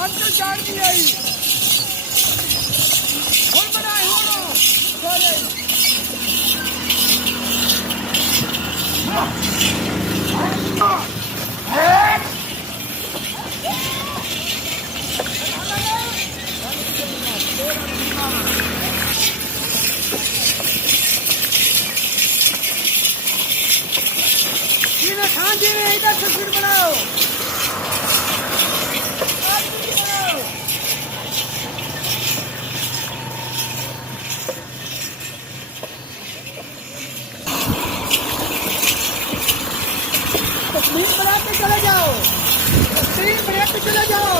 uncle जान नहीं आई हुन बनाए हुन चले ये खान जी ने इधर तस्वीर बनाओ तस्वीर बना के चले जाओ तस्वीर बना के चले जाओ